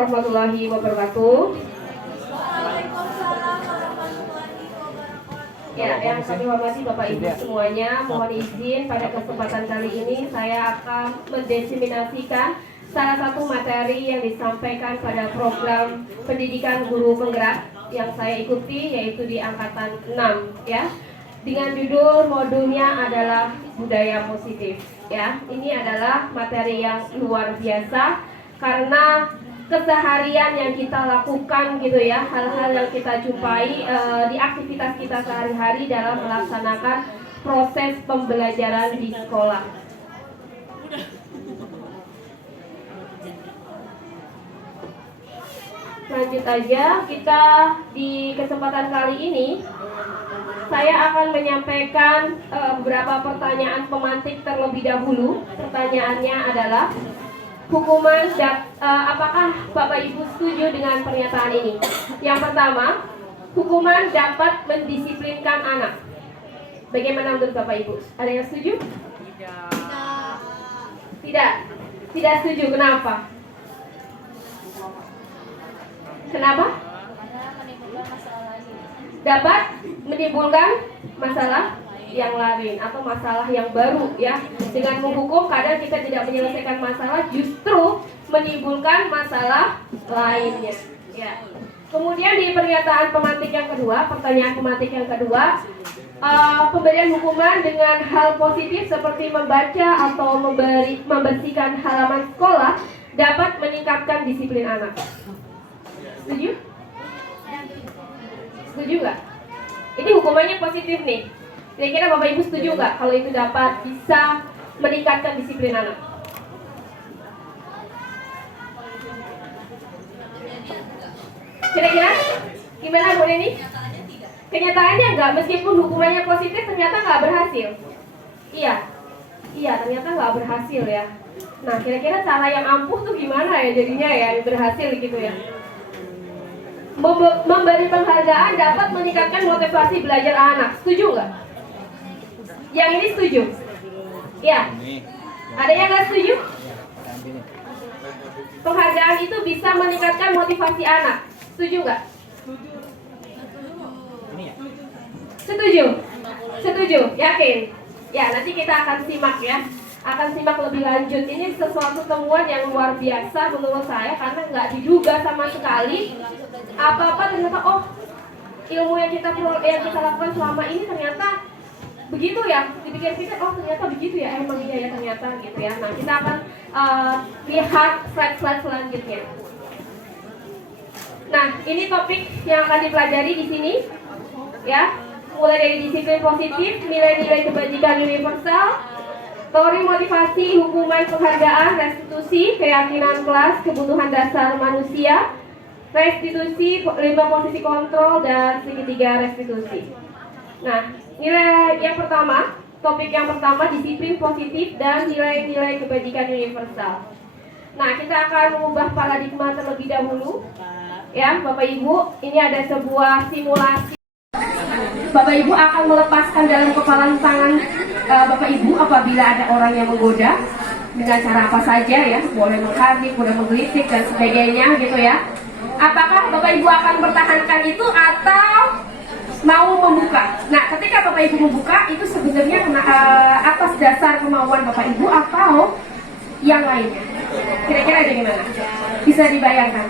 warahmatullahi wabarakatuh. Ya, yang kami hormati Bapak Ibu semuanya, mohon izin pada kesempatan kali ini saya akan mendiseminasikan salah satu materi yang disampaikan pada program pendidikan guru penggerak yang saya ikuti, yaitu di angkatan 6 ya. Dengan judul modulnya adalah budaya positif ya. Ini adalah materi yang luar biasa karena keseharian yang kita lakukan gitu ya, hal-hal yang kita jumpai di aktivitas kita sehari-hari dalam melaksanakan proses pembelajaran di sekolah. Lanjut aja, kita di kesempatan kali ini saya akan menyampaikan beberapa pertanyaan pemantik terlebih dahulu. Pertanyaannya adalah apakah Bapak Ibu setuju dengan pernyataan ini? Yang pertama, hukuman dapat mendisiplinkan anak. Bagaimana menurut Bapak Ibu? Ada yang setuju? Tidak. Tidak setuju. Kenapa? Kenapa? Dapat menimbulkan masalah yang lain atau masalah yang baru ya. Dengan menghukum kadang kita tidak menyelesaikan masalah, justru menimbulkan masalah lainnya ya. Kemudian di pernyataan pemantik yang kedua, pertanyaan pemantik yang kedua, pemberian hukuman dengan hal positif seperti membaca atau membersihkan halaman sekolah dapat meningkatkan disiplin anak. Setuju? Setuju nggak? Ini hukumannya positif nih. Kira-kira Bapak Ibu setuju nggak kalau itu dapat bisa meningkatkan disiplin anak? Kira-kira gimana Bu Neni? Kenyataannya enggak, meskipun hukumannya positif ternyata nggak berhasil. Iya ternyata nggak berhasil ya. Nah kira-kira cara yang ampuh tuh gimana ya jadinya ya berhasil gitu ya? Memberi penghargaan dapat meningkatkan motivasi belajar anak. Setuju nggak? Yang ini setuju? Ya. Ada yang nggak setuju? Penghargaan itu bisa meningkatkan motivasi anak. Setuju nggak? Setuju? Setuju? Yakin? Ya, nanti kita akan simak ya. Akan simak lebih lanjut. Ini sesuatu temuan yang luar biasa menurut saya karena nggak diduga sama sekali. Apa-apa ternyata ilmu yang kita lakukan selama ini ternyata begitu ya. Dipikir-pikir ternyata begitu ya, emang iya ya ternyata gitu ya. Nah kita akan lihat slide-slide selanjutnya. Nah ini topik yang akan dipelajari di sini ya. Mulai dari disiplin positif, nilai-nilai kebajikan universal, teori motivasi, hukuman, penghargaan, restitusi, keyakinan kelas, kebutuhan dasar manusia, restitusi, 5 posisi kontrol, dan segitiga restitusi. Nah, nilai yang pertama, topik yang pertama, disiplin positif dan nilai-nilai kebajikan universal. Nah, kita akan mengubah paradigma terlebih dahulu. Ya, Bapak Ibu, ini ada sebuah simulasi. Bapak Ibu akan melepaskan dalam kepalan tangan Bapak Ibu apabila ada orang yang menggoda dengan cara apa saja ya, boleh menghardik, boleh menggelitik dan sebagainya gitu ya. Apakah Bapak Ibu akan mempertahankan itu atau mau membuka? Nah, ketika Bapak Ibu membuka itu sebenarnya atas dasar kemauan Bapak Ibu atau yang lainnya? Kira-kira ada gimana? Bisa dibayangkan?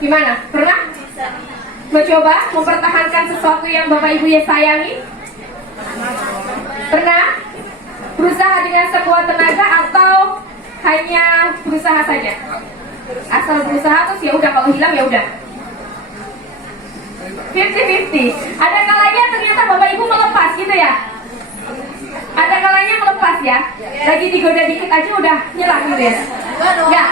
Gimana? Pernah? Mencoba mempertahankan sesuatu yang Bapak Ibu ya sayangi? Pernah? Berusaha dengan sekuat tenaga atau hanya berusaha saja? Asal berusaha terus ya udah, kalau hilang ya udah. 50-50. Ada kalanya ternyata Bapak Ibu melepas gitu ya? Ada kalanya melepas ya? Lagi digoda dikit aja udah nyerah gitu ya? Enggak?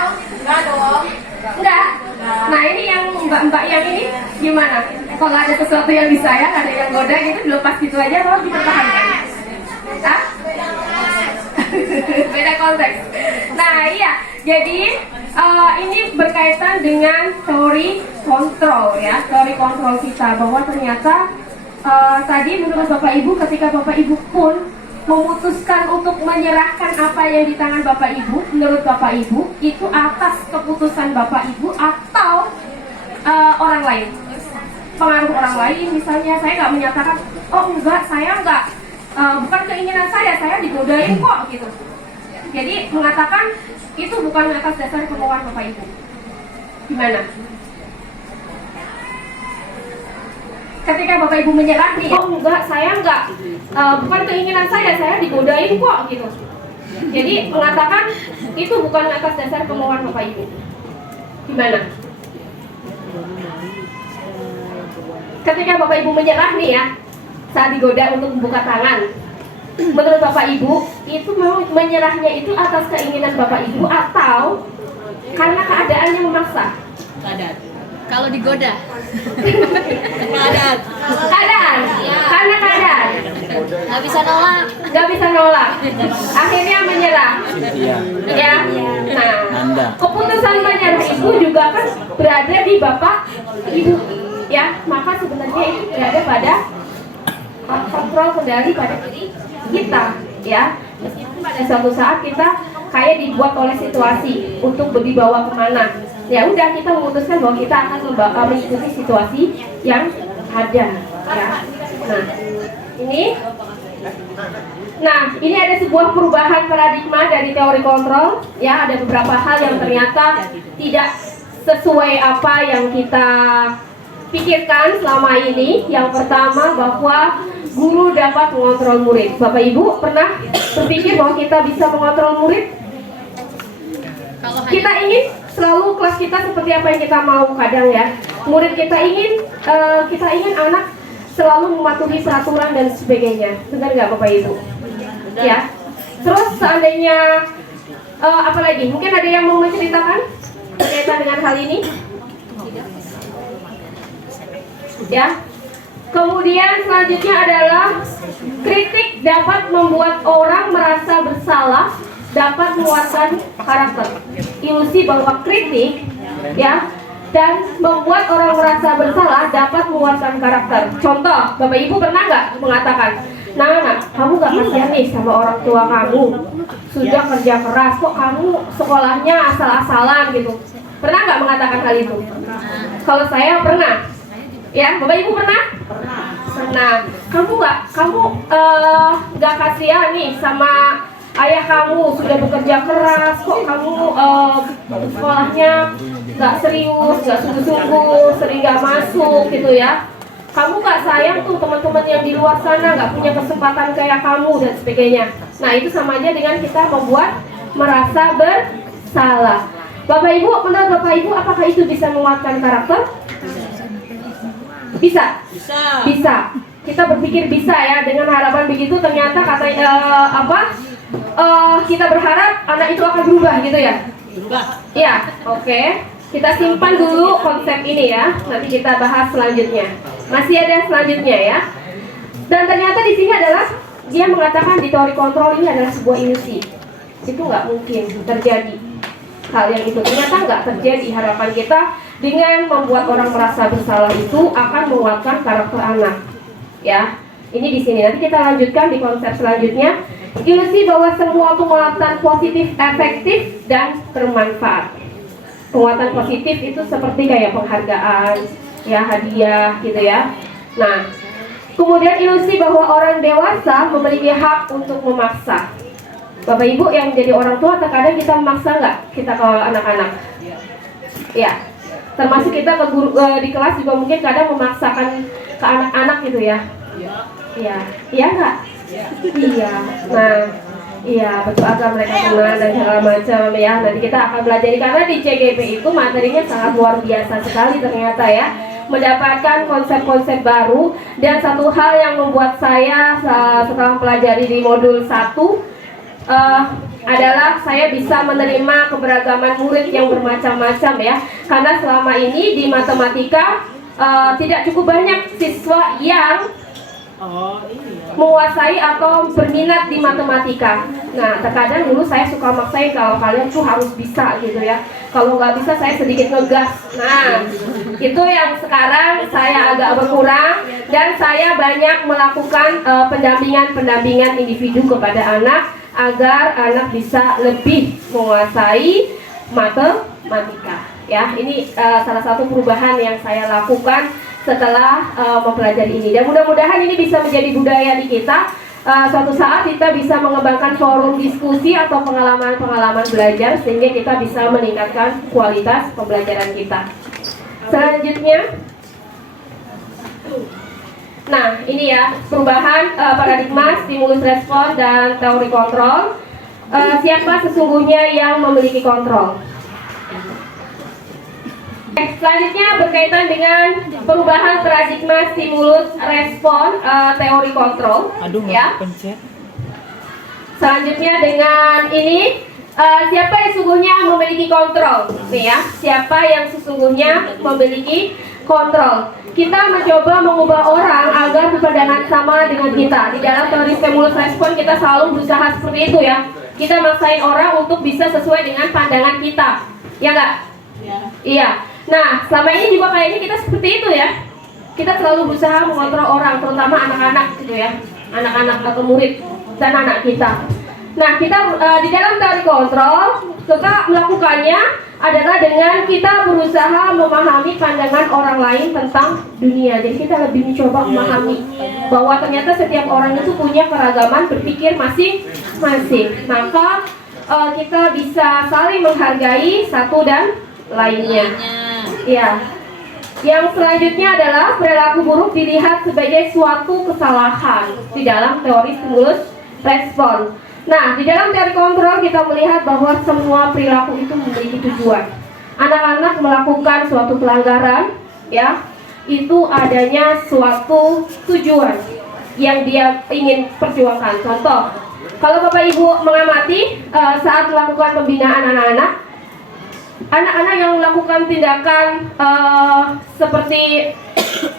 Enggak? Nah ini yang mbak-mbak yang ini gimana? Kalau ada sesuatu yang disayang, ada yang goda gitu, dilepas gitu aja atau dipertahankan? Hah? Beda konteks. Nah iya, jadi ini berkaitan dengan teori kontrol ya, teori kontrol kita, bahwa ternyata tadi menurut Bapak Ibu ketika Bapak Ibu pun memutuskan untuk menyerahkan apa yang di tangan Bapak Ibu, menurut Bapak Ibu itu atas keputusan Bapak Ibu atau orang lain, pengaruh orang lain. Misalnya saya nggak menyatakan, oh enggak, saya enggak, bukan keinginan saya digodain kok gitu. Jadi mengatakan itu bukan atas dasar kemauan Bapak Ibu. Gimana? Ketika Bapak Ibu menyerah nih, oh enggak, saya enggak, bukan keinginan saya digodain kok gitu. Jadi mengatakan itu bukan atas dasar kemauan Bapak Ibu. Gimana? Ketika Bapak Ibu menyerah nih ya, saat digoda untuk membuka tangan, menurut Bapak Ibu itu mau menyerahnya itu atas keinginan Bapak Ibu atau karena keadaan yang memaksa? Keadaan. Kalau digoda. Keadaan. Karena keadaan. Nggak bisa nolak. Akhirnya menyerah. Ya. Nah, keputusan menyerah itu juga kan berada di Bapak Ibu. Ya, maka sebenarnya itu berada pada kontrol kendali pada diri kita. Ya, meskipun pada suatu saat kita kayak dibuat oleh situasi untuk dibawa kemana. Ya udah, kita memutuskan bahwa kita akan mengikuti situasi yang ada. Ya. Ini ada sebuah perubahan paradigma dari teori kontrol. Ya, ada beberapa hal yang ternyata tidak sesuai apa yang kita pikirkan selama ini. Yang pertama, bahwa guru dapat mengontrol murid. Bapak Ibu pernah berpikir bahwa kita bisa mengontrol murid? Kita ingin selalu kelas kita seperti apa yang kita mau kadang ya. Murid kita ingin anak selalu mematuhi peraturan dan sebagainya. Benar nggak Bapak Ibu? Ya. Terus seandainya apa lagi? Mungkin ada yang mau menceritakan berkaitan dengan hal ini? Ya. Kemudian selanjutnya adalah kritik dapat membuat orang merasa bersalah, dapat menguatkan karakter. Ilusi bahwa kritik ya dan membuat orang merasa bersalah dapat menguatkan karakter. Contoh, Bapak Ibu pernah nggak mengatakan, nah, kamu nggak kasihan nih sama orang tua kamu, sudah kerja keras, kok kamu sekolahnya asal-asalan gitu. Pernah nggak mengatakan hal itu? Kalau saya pernah. Ya, Bapak Ibu pernah? Pernah. Kamu nggak kasihan nih sama ayah kamu, sudah bekerja keras, kok kamu sekolahnya nggak serius, nggak sungguh-sungguh, sering nggak masuk gitu ya. Kamu nggak sayang tuh teman-teman yang di luar sana nggak punya kesempatan kayak kamu dan sebagainya. Nah, itu sama aja dengan kita membuat merasa bersalah. Bapak Ibu, menurut Bapak Ibu apakah itu bisa menguatkan karakter? Bisa. Kita berpikir bisa ya, dengan harapan begitu ternyata kita berharap anak itu akan berubah gitu ya. Ya, oke. Kita simpan dulu konsep ini ya. Nanti kita bahas selanjutnya. Masih ada selanjutnya ya. Dan ternyata di sini adalah dia mengatakan di teori kontrol ini adalah sebuah ilusi. Itu nggak mungkin terjadi hal yang itu. Ternyata nggak terjadi. Harapan kita dengan membuat orang merasa bersalah itu akan menguatkan karakter anak. Ya, ini di sini. Nanti kita lanjutkan di konsep selanjutnya. Ilusi bahwa semua penguatan positif efektif dan bermanfaat. Penguatan positif itu seperti kayak penghargaan, ya hadiah gitu ya. Nah, kemudian ilusi bahwa orang dewasa memiliki hak untuk memaksa. Bapak Ibu yang jadi orang tua terkadang kita memaksa nggak kita ke anak-anak? Ya, termasuk kita ke guru di kelas juga mungkin kadang memaksakan ke anak-anak gitu ya. Iya nggak? Iya. Nah, iya betul, agar mereka tenang dan segala macam ya. Nanti kita akan belajar karena di CGP itu materinya sangat luar biasa sekali ternyata ya. Mendapatkan konsep-konsep baru, dan satu hal yang membuat saya setelah pelajari di modul 1 adalah saya bisa menerima keberagaman murid yang bermacam-macam ya. Karena selama ini di matematika tidak cukup banyak siswa yang menguasai atau berminat di matematika. Nah, terkadang dulu saya suka maksain kalau kalian tuh harus bisa gitu ya. Kalau nggak bisa saya sedikit ngegas. Nah, Itu yang sekarang saya agak berkurang dan saya banyak melakukan pendampingan individu kepada anak agar anak bisa lebih menguasai matematika. Ya, ini salah satu perubahan yang saya lakukan setelah mempelajari ini. Dan mudah-mudahan ini bisa menjadi budaya di kita. Suatu saat kita bisa mengembangkan forum diskusi atau pengalaman-pengalaman belajar sehingga kita bisa meningkatkan kualitas pembelajaran kita. Selanjutnya, nah ini ya perubahan paradigma, stimulus respon dan teori kontrol. Siapa sesungguhnya yang memiliki kontrol? Selanjutnya berkaitan dengan perubahan paradigma, stimulus, respon, teori kontrol. Ya. Selanjutnya dengan ini, siapa yang sesungguhnya memiliki kontrol? Nih ya, siapa yang sesungguhnya memiliki kontrol? Kita mencoba mengubah orang agar berpandangan sama dengan kita. Di dalam teori stimulus respon kita selalu berusaha seperti itu ya. Kita maksain orang untuk bisa sesuai dengan pandangan kita, ya nggak? Ya. Iya. Nah, selama ini juga kayaknya kita seperti itu ya. Kita selalu berusaha mengontrol orang, terutama anak-anak gitu ya. Anak-anak atau murid dan anak kita. Nah, kita di dalam teori kontrol, kita melakukannya adalah dengan kita berusaha memahami pandangan orang lain tentang dunia. Jadi kita lebih mencoba memahami bahwa ternyata setiap orang itu punya keragaman berpikir masing-masing. Maka kita bisa saling menghargai satu dan lainnya. Ya. Yang selanjutnya adalah perilaku buruk dilihat sebagai suatu kesalahan di dalam teori stimulus respon. Nah, di dalam teori kontrol kita melihat bahwa semua perilaku itu memiliki tujuan. Anak-anak melakukan suatu pelanggaran, ya, itu adanya suatu tujuan yang dia ingin perjuangkan. Contoh, kalau Bapak Ibu mengamati saat melakukan pembinaan anak-anak yang melakukan tindakan seperti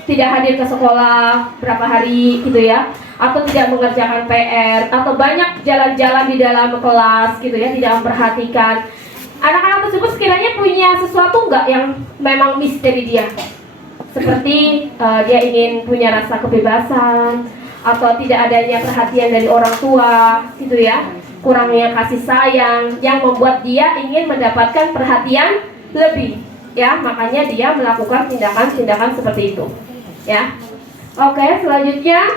tidak hadir ke sekolah berapa hari gitu ya, atau tidak mengerjakan PR, atau banyak jalan-jalan di dalam kelas gitu ya, tidak memperhatikan. Anak-anak tersebut sekiranya punya sesuatu nggak yang memang miss dari dia, seperti dia ingin punya rasa kebebasan, atau tidak adanya perhatian dari orang tua gitu ya, kurangnya kasih sayang yang membuat dia ingin mendapatkan perhatian lebih ya, makanya dia melakukan tindakan-tindakan seperti itu ya. Oke, selanjutnya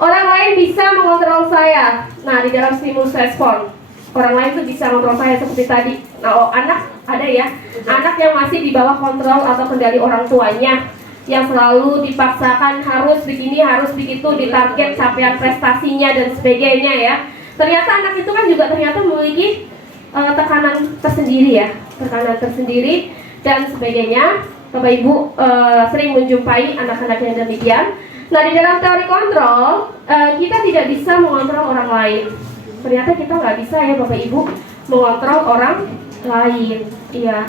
orang lain bisa mengontrol saya. Nah, di dalam stimulus respon orang lain tuh bisa mengontrol saya seperti tadi. Nah, anak ada ya, anak yang masih di bawah kontrol atau kendali orang tuanya, yang selalu dipaksakan harus begini, harus begitu, ditarget capaian prestasinya dan sebagainya ya. Ternyata anak itu kan juga ternyata memiliki tekanan tersendiri ya, tekanan tersendiri dan sebagainya. Bapak Ibu sering menjumpai anak-anak yang demikian. Nah, di dalam teori kontrol kita tidak bisa mengontrol orang lain. Ternyata kita nggak bisa ya Bapak Ibu mengontrol orang lain. Iya.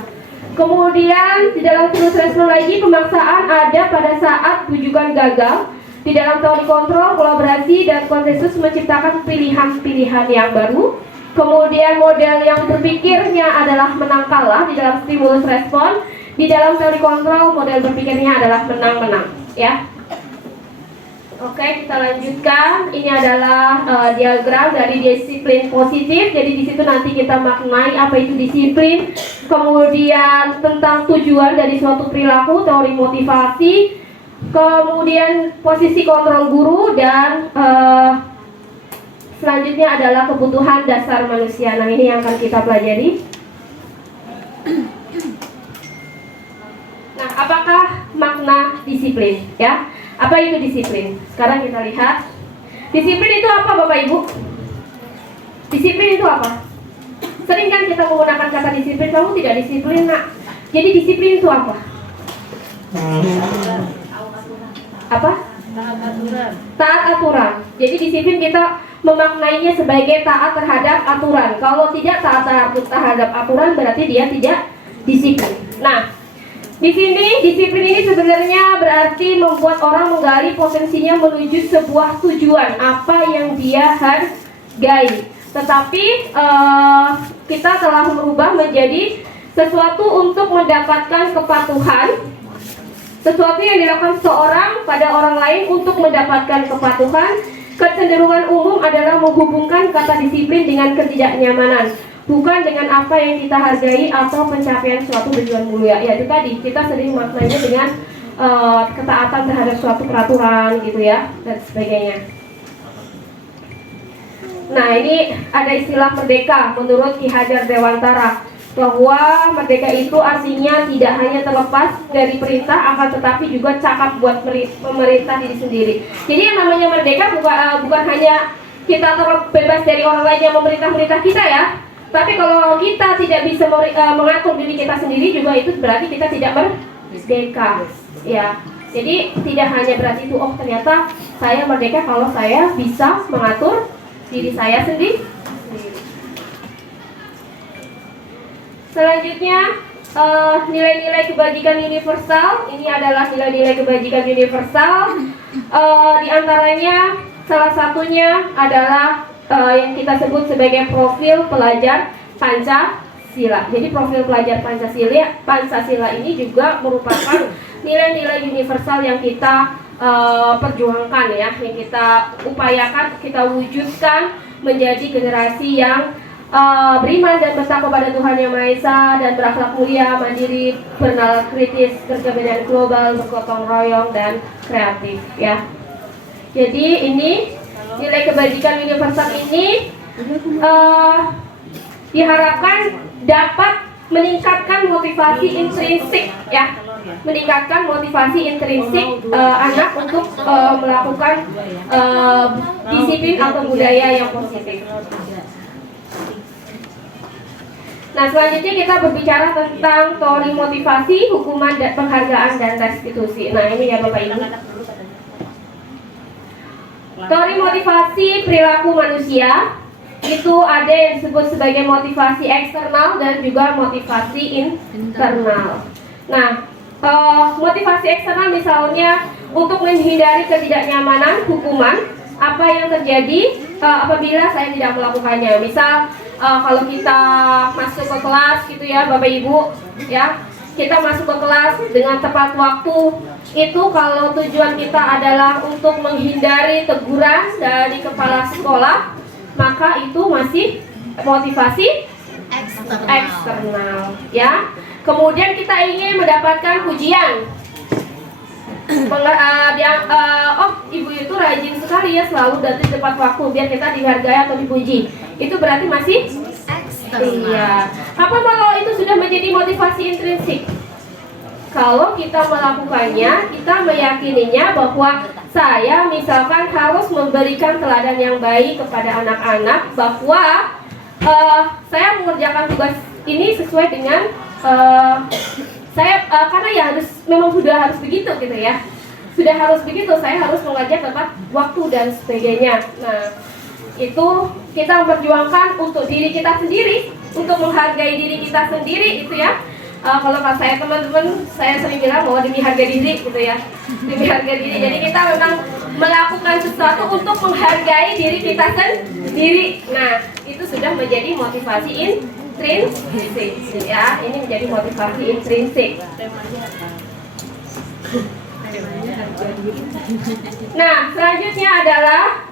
Kemudian di dalam stimulus respon lagi, pemaksaan ada pada saat tujuan gagal. Di dalam teori kontrol, kolaborasi dan konsensus menciptakan pilihan-pilihan yang baru. Kemudian model yang berpikirnya adalah menang kalah di dalam stimulus respon. Di dalam teori kontrol, model berpikirnya adalah menang-menang, ya. Oke, kita lanjutkan. Ini adalah diagram dari disiplin positif. Jadi di situ nanti kita maknai apa itu disiplin. Kemudian tentang tujuan dari suatu perilaku, teori motivasi. Kemudian posisi kontrol guru dan selanjutnya adalah kebutuhan dasar manusia. Nah, ini yang akan kita pelajari. Nah, apakah makna disiplin? Ya, apa itu disiplin? Sekarang kita lihat. Disiplin itu apa, Bapak Ibu? Disiplin itu apa? Sering kan kita menggunakan kata disiplin. Kamu tidak disiplin, nak. Jadi disiplin itu apa? Apa? Taat aturan. Jadi disiplin kita memaknainya sebagai taat terhadap aturan. Kalau tidak taat terhadap aturan berarti dia tidak disiplin. Nah, di sini disiplin ini sebenarnya berarti membuat orang menggali potensinya menuju sebuah tujuan apa yang dia hargai. Tetapi kita telah merubah menjadi sesuatu untuk mendapatkan kepatuhan Sesuatu yang dilakukan seseorang pada orang lain untuk mendapatkan kepatuhan. Kecenderungan umum adalah menghubungkan kata disiplin dengan ketidaknyamanan, bukan dengan apa yang kita hargai atau pencapaian suatu tujuan mulia. Ya itu tadi, kita sering maknanya dengan ketaatan terhadap suatu peraturan gitu ya, dan sebagainya. Nah, ini ada istilah merdeka menurut Ki Hajar Dewantara, bahwa merdeka itu artinya tidak hanya terlepas dari perintah, akan tetapi juga cakap buat memerintah diri sendiri. Jadi yang namanya merdeka bukan hanya kita terbebas dari orang lain yang memerintah kita ya, tapi kalau kita tidak bisa mengatur diri kita sendiri juga itu berarti kita tidak merdeka ya. Jadi tidak hanya berarti itu, oh ternyata saya merdeka kalau saya bisa mengatur diri saya sendiri. Selanjutnya, nilai-nilai kebajikan universal. Ini adalah nilai-nilai kebajikan universal. Di antaranya, salah satunya adalah yang kita sebut sebagai profil pelajar Pancasila. Jadi profil pelajar Pancasila ini juga merupakan nilai-nilai universal yang kita perjuangkan ya, yang kita upayakan, kita wujudkan menjadi generasi yang beriman dan bertakwa pada Tuhan Yang Maha Esa dan berakhlak mulia, mandiri, bernalar kritis, berkepentingan global, bergotong royong dan kreatif ya. Jadi ini nilai kebajikan universal ini diharapkan dapat meningkatkan motivasi intrinsik ya, meningkatkan motivasi intrinsik anak untuk melakukan disiplin atau budaya yang positif. Nah, selanjutnya kita berbicara tentang teori motivasi, hukuman, dan penghargaan dan restitusi. Nah, ini ya Bapak Ibu. Teori motivasi perilaku manusia itu ada yang disebut sebagai motivasi eksternal dan juga motivasi internal. Nah, motivasi eksternal misalnya untuk menghindari ketidaknyamanan, hukuman, apa yang terjadi apabila saya tidak melakukannya. Misal kalau kita masuk ke kelas gitu ya Bapak Ibu ya, kita masuk ke kelas dengan tepat waktu, itu kalau tujuan kita adalah untuk menghindari teguran dari kepala sekolah, maka itu masih motivasi eksternal ya. Kemudian kita ingin mendapatkan pujian, oh ibu itu rajin sekali ya, selalu datang tepat waktu biar kita dihargai atau dipuji, itu berarti masih iya. Apa kalau itu sudah menjadi motivasi intrinsik? Kalau kita melakukannya, kita meyakininya bahwa saya misalkan harus memberikan teladan yang baik kepada anak-anak, bahwa saya mengerjakan tugas ini sesuai dengan saya karena ya harus, memang sudah harus begitu gitu ya, sudah harus begitu, saya harus mengajar tepat waktu dan sebagainya. Nah, itu kita memperjuangkan untuk diri kita sendiri, untuk menghargai diri kita sendiri itu ya. Kalau saya teman-teman, saya sering bilang bahwa demi harga diri gitu ya, demi harga diri. Jadi kita memang melakukan sesuatu untuk menghargai diri kita sendiri. Nah, itu sudah menjadi motivasi intrinsik ya. Ini menjadi motivasi intrinsik. Nah, selanjutnya adalah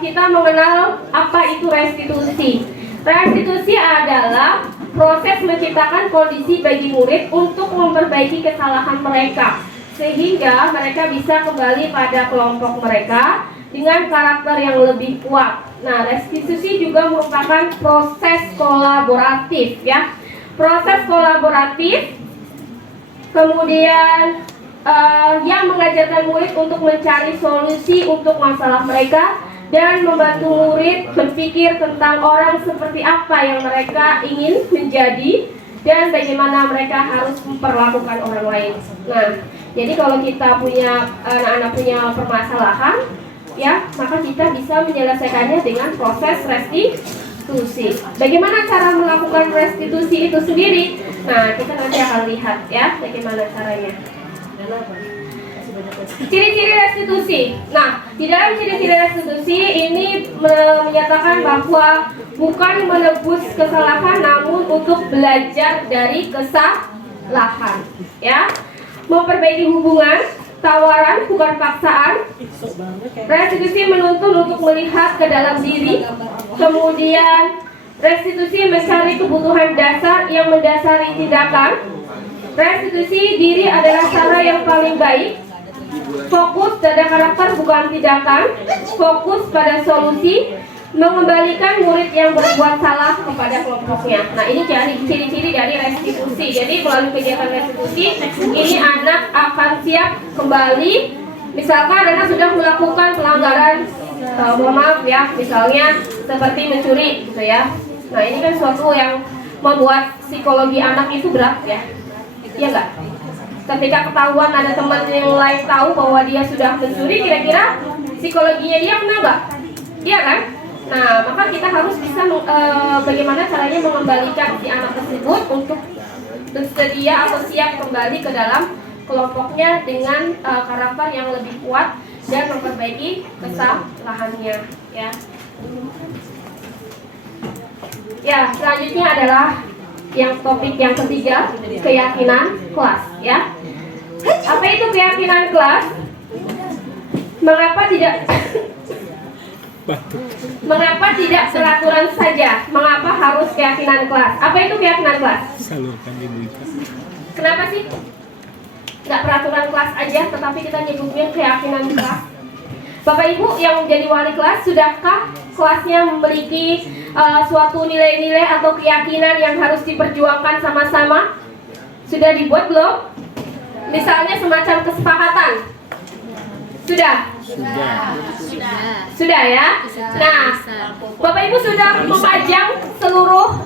kita mengenal apa itu restitusi. Restitusi adalah proses menciptakan kondisi bagi murid untuk memperbaiki kesalahan mereka, sehingga mereka bisa kembali pada kelompok mereka dengan karakter yang lebih kuat. Nah, restitusi juga merupakan proses kolaboratif ya. Proses kolaboratif kemudian yang mengajarkan murid untuk mencari solusi untuk masalah mereka dan membantu murid berpikir tentang orang seperti apa yang mereka ingin menjadi dan bagaimana mereka harus memperlakukan orang lain. Nah, jadi kalau kita punya anak-anak punya permasalahan, ya, maka kita bisa menyelesaikannya dengan proses restitusi. Bagaimana cara melakukan restitusi itu sendiri? Nah, kita nanti akan lihat ya bagaimana caranya. Ciri-ciri restitusi. Nah, di dalam ciri-ciri restitusi ini menyatakan bahwa bukan menebus kesalahan, namun untuk belajar dari kesalahan. Ya, memperbaiki hubungan, tawaran bukan paksaan. Restitusi menuntun untuk melihat ke dalam diri. Kemudian restitusi mencari kebutuhan dasar yang mendasari tindakan. Restitusi diri adalah cara yang paling baik. Fokus pada karakter bukan tindakan. Fokus pada solusi. Mengembalikan murid yang berbuat salah kepada kelompoknya. Nah, ini ciri-ciri dari restitusi. Jadi melalui kegiatan restitusi, ini anak akan siap kembali. Misalkan anak sudah melakukan pelanggaran, mohon maaf ya, misalnya seperti mencuri, gitu ya. Nah, ini kan suatu yang membuat psikologi anak itu berat ya. Iya nggak? Ketika ketahuan ada teman yang lain tahu bahwa dia sudah mencuri, kira-kira psikologinya dia kena nggak? Iya kan? Nah, maka kita harus bisa bagaimana caranya mengembalikan si anak tersebut untuk bersedia atau siap kembali ke dalam kelompoknya dengan karakter yang lebih kuat dan memperbaiki kesalahannya, ya. Ya, selanjutnya adalah yang topik yang ketiga, keyakinan kelas, ya. Apa itu keyakinan kelas? Mengapa tidak peraturan saja? Mengapa harus keyakinan kelas? Apa itu keyakinan kelas? Kenapa sih nggak peraturan kelas aja, tetapi kita nyebutnya keyakinan kelas? Bapak Ibu yang menjadi wali kelas, sudahkah kelasnya memiliki suatu nilai-nilai atau keyakinan yang harus diperjuangkan sama-sama? Sudah dibuat belum? Misalnya semacam kesepakatan. Sudah? Sudah ya? Nah, Bapak Ibu sudah memajang seluruh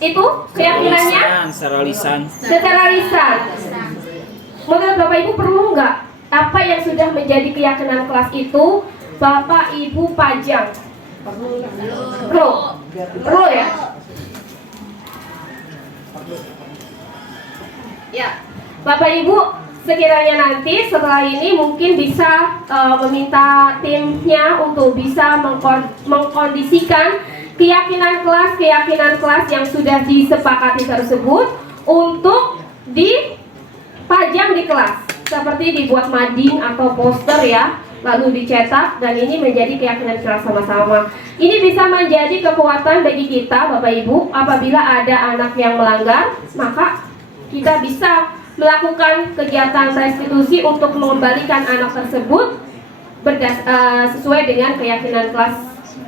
itu keyakinannya? Secara lisan. Menurut Bapak Ibu perlu nggak? Apa yang sudah menjadi keyakinan kelas itu Bapak Ibu pajang? Perlu ya? Ya, Bapak Ibu sekiranya nanti setelah ini mungkin bisa meminta timnya untuk bisa mengkondisikan keyakinan kelas yang sudah disepakati tersebut untuk dipajang di kelas, seperti dibuat mading atau poster ya, lalu dicetak, dan ini menjadi keyakinan kelas sama-sama. Ini bisa menjadi kekuatan bagi kita Bapak Ibu. Apabila ada anak yang melanggar, maka kita bisa melakukan kegiatan restitusi untuk mengembalikan anak tersebut sesuai dengan keyakinan kelas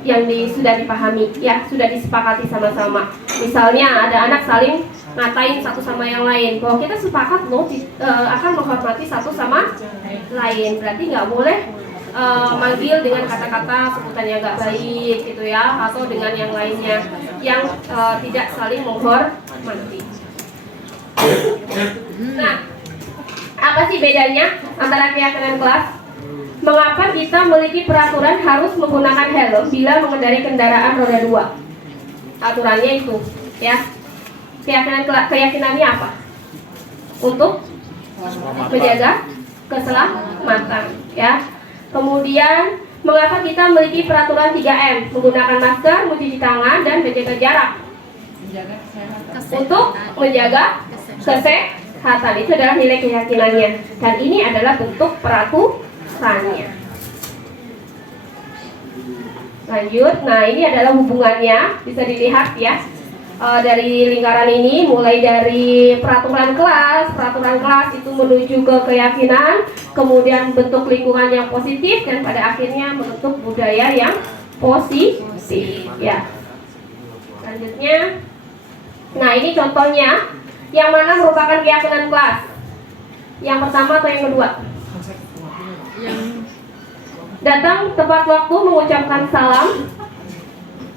yang sudah dipahami, ya, sudah disepakati sama-sama. Misalnya ada anak saling ngatain satu sama yang lain, bahwa kita sepakat loh akan menghormati satu sama lain. Berarti nggak boleh manggil dengan kata-kata sebutan yang nggak baik gitu ya, atau dengan yang lainnya yang tidak saling menghormati. Nah, apa sih bedanya antara keyakinan kelas? Mengapa kita memiliki peraturan harus menggunakan helm bila mengendarai kendaraan roda 2? Aturannya itu, ya. Keyakinannya apa? Untuk menjaga keselamatan, ya. Kemudian, mengapa kita memiliki peraturan 3M? Menggunakan masker, mencuci tangan, dan menjaga jarak. Untuk menjaga kesehatan. Itu adalah nilai keyakinannya. Dan ini adalah bentuk peraturannya. Lanjut, nah ini adalah hubungannya, bisa dilihat ya. Dari lingkaran ini, mulai dari peraturan kelas itu menuju ke keyakinan, kemudian bentuk lingkungan yang positif, dan pada akhirnya membentuk budaya yang positif, ya. Selanjutnya, nah ini contohnya, yang mana merupakan keyakinan kelas? Yang pertama atau yang kedua? Datang tepat waktu, mengucapkan salam,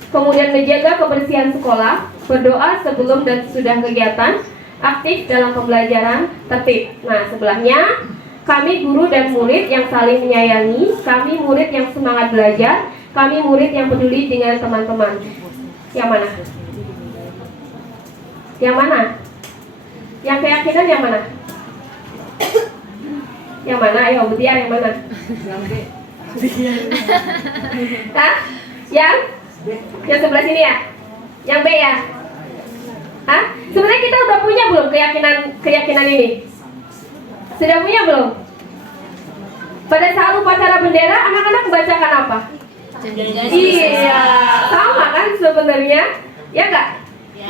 kemudian menjaga kebersihan sekolah, berdoa sebelum dan sesudah kegiatan, aktif dalam pembelajaran, tertib. Nah, sebelahnya, kami guru dan murid yang saling menyayangi, kami murid yang semangat belajar, kami murid yang peduli dengan teman-teman. Yang mana? Yang mana? Yang keyakinan yang mana? Yang mana? Ayo, Butiar yang mana? Hah? Yang sebelah sini ya? Yang B ya? Hah? Sebenarnya kita udah punya belum keyakinan ini? Sudah punya belum? Pada saat upacara bendera, anak-anak membacakan apa? Iya, sama kan sebenarnya, ya nggak?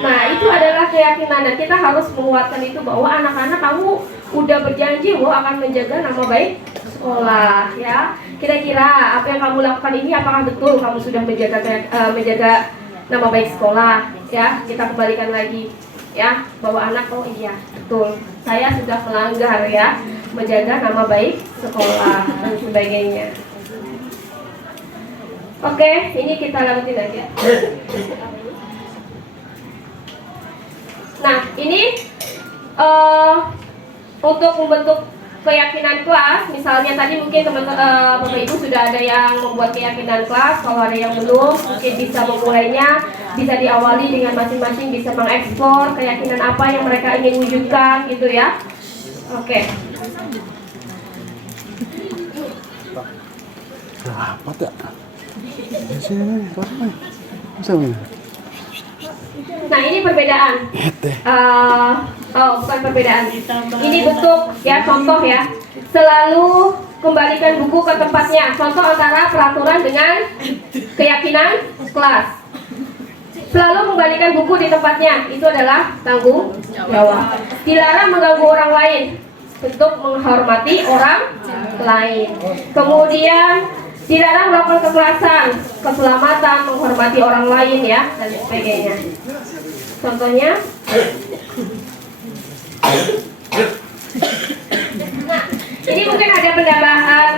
Nah, itu adalah keyakinan dan kita harus menguatkan itu bahwa anak-anak kamu udah berjanji loh akan menjaga nama baik sekolah, ya. Kira-kira apa yang kamu lakukan ini apakah betul kamu sudah menjaga nama baik sekolah, ya? Kita kembalikan lagi, ya, bahwa anak oh iya betul, saya sudah melanggar ya, menjaga nama baik sekolah dan sebagainya. Oke, ini kita lanjutin aja. Nah, ini untuk membentuk keyakinan kelas, misalnya tadi mungkin teman-teman Bapak Ibu sudah ada yang membuat keyakinan kelas. Kalau ada yang belum, mungkin bisa memulainya, bisa diawali dengan masing-masing bisa mengeksplor keyakinan apa yang mereka ingin wujudkan, gitu ya. Oke. Apa tak? Sini, apa? Nah, ini perbedaan. Bukan perbedaan. Ini bentuk ya, contoh ya. Selalu kembalikan buku ke tempatnya. Contoh antara peraturan dengan keyakinan kelas. Selalu kembalikan buku di tempatnya. Itu adalah tanggung jawab. Dilarang mengganggu orang lain. Bentuk menghormati orang lain. Kemudian dilarang melakukan kekerasan, keselamatan, menghormati orang lain ya, dan sebagainya. Contohnya, nah, ini mungkin ada penambahan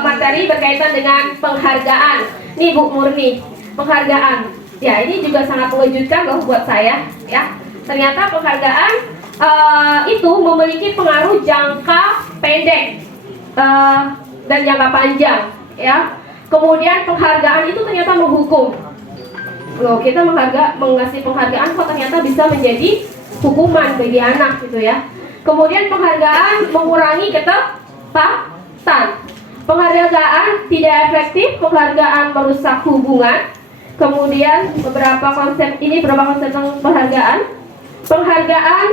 materi berkaitan dengan penghargaan. Nih Bu Murni, penghargaan. Ya, ini juga sangat mengejutkan loh buat saya. Ya, ternyata penghargaan itu memiliki pengaruh jangka pendek dan jangka panjang. Ya, kemudian penghargaan itu ternyata menghukum. Loh, kita mengasih penghargaan kok ternyata bisa menjadi hukuman bagi anak gitu ya. Kemudian penghargaan mengurangi ketepatan. Penghargaan tidak efektif, penghargaan merusak hubungan. Kemudian beberapa konsep tentang penghargaan. Penghargaan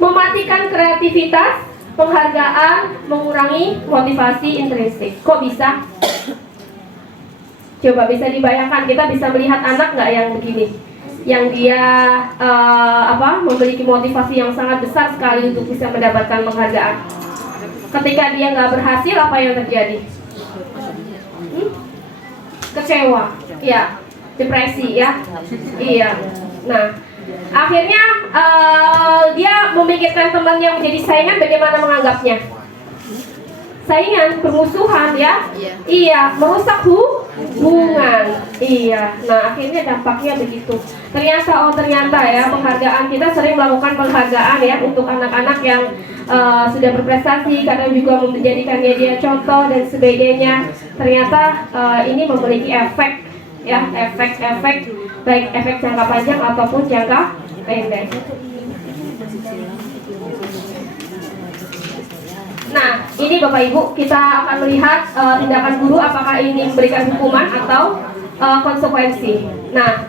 mematikan kreativitas. Penghargaan mengurangi motivasi intrinsik. Kok bisa? Coba bisa dibayangkan, kita bisa melihat anak nggak yang begini, yang dia memiliki motivasi yang sangat besar sekali untuk bisa mendapatkan penghargaan. Ketika dia nggak berhasil, apa yang terjadi? Kecewa, ya, depresi, ya, iya. Nah, akhirnya dia memikirkan temannya menjadi saingan, bagaimana menganggapnya? Saingan, permusuhan ya? Iya, merusak hubungan. Iya. Nah, akhirnya dampaknya begitu. Ternyata ya penghargaan, kita sering melakukan penghargaan ya untuk anak-anak yang sudah berprestasi, kadang juga menjadikannya dia contoh dan sebagainya. Ternyata ini memiliki efek ya, efek baik efek jangka panjang ataupun jangka pendek. Nah, ini Bapak Ibu, kita akan melihat tindakan guru apakah ini memberikan hukuman atau konsekuensi. Nah,